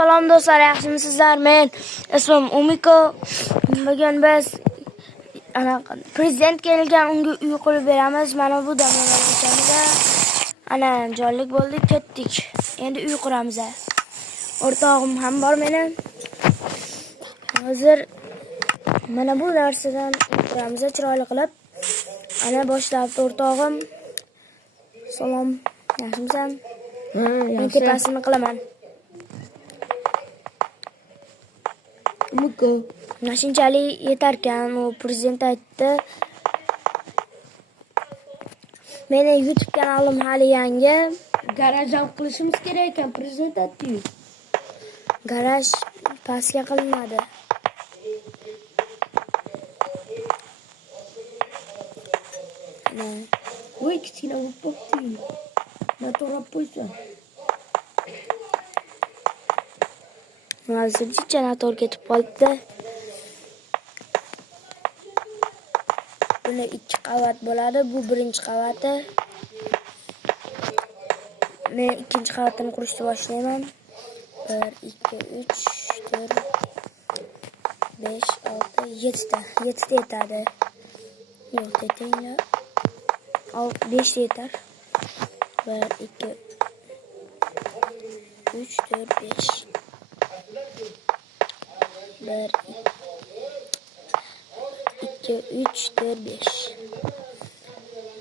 Salom do'stlar, yaxshimisizlar? Men ismim Umiko. Bugun biz prezident kelgan, unga uy qurib beramiz. Mana bu damlarga ana jonlik bo'ldik, ketdik. Endi uy quramiz. O'rtog'im ham bor meni. Hozir mana bu narsadan quramiz, chiroyli qilib. Ana boshlabdi o'rtog'im. Salom, yaxshimisan? Men tepasini qilaman. Umiko. Shunchalik yetarkan, u prezident aytdi. Meni YouTube kanalim hali yangi. Garaj ham qilishimiz kerak ekan, prezident aytdi. Garaj pastga qilinadi. Voy, kichkina bo'lib qopti. Motorab qo'ysa. Hozir janator ketib qoldi. Buni 2 qavat bo'ladi. Bu birinchi qavati. Men ikkinchi qavatini qurishni boshlayman. 1 2 3 4 5 6 7 ta. 7 ta yetadi. Yo'q, yetinglar. 5 ta yetar. 1 2 3 4 5 1 2 3 4 5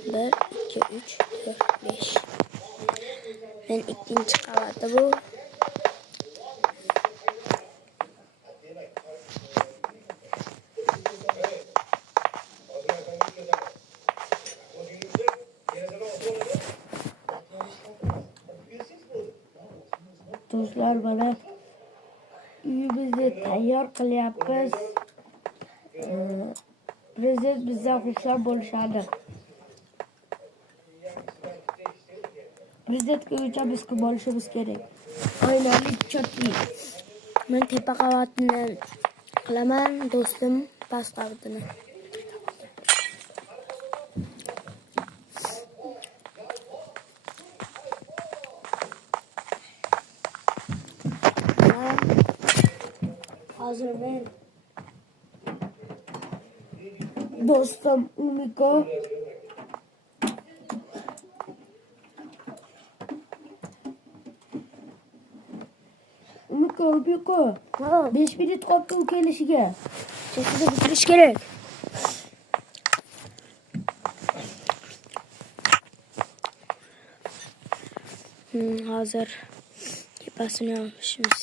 1 2 3 4 5 Men ikkinchi qavati bu. Do'stlar, mana uyimizni tayyor qilyapmiz. Prezident bizdan xursand bo'lishadi. Prezidentga o'cha biz kim bo'lishimiz kerak. Oynalik chotli. Men tepa qavatini qilaman, do'stim past qavatini. Hozir men Do'stim Umiko Umiko 5 minut qoldi u kelishiga. Chekida bitirish kerak. Hozir tepasini olishimiz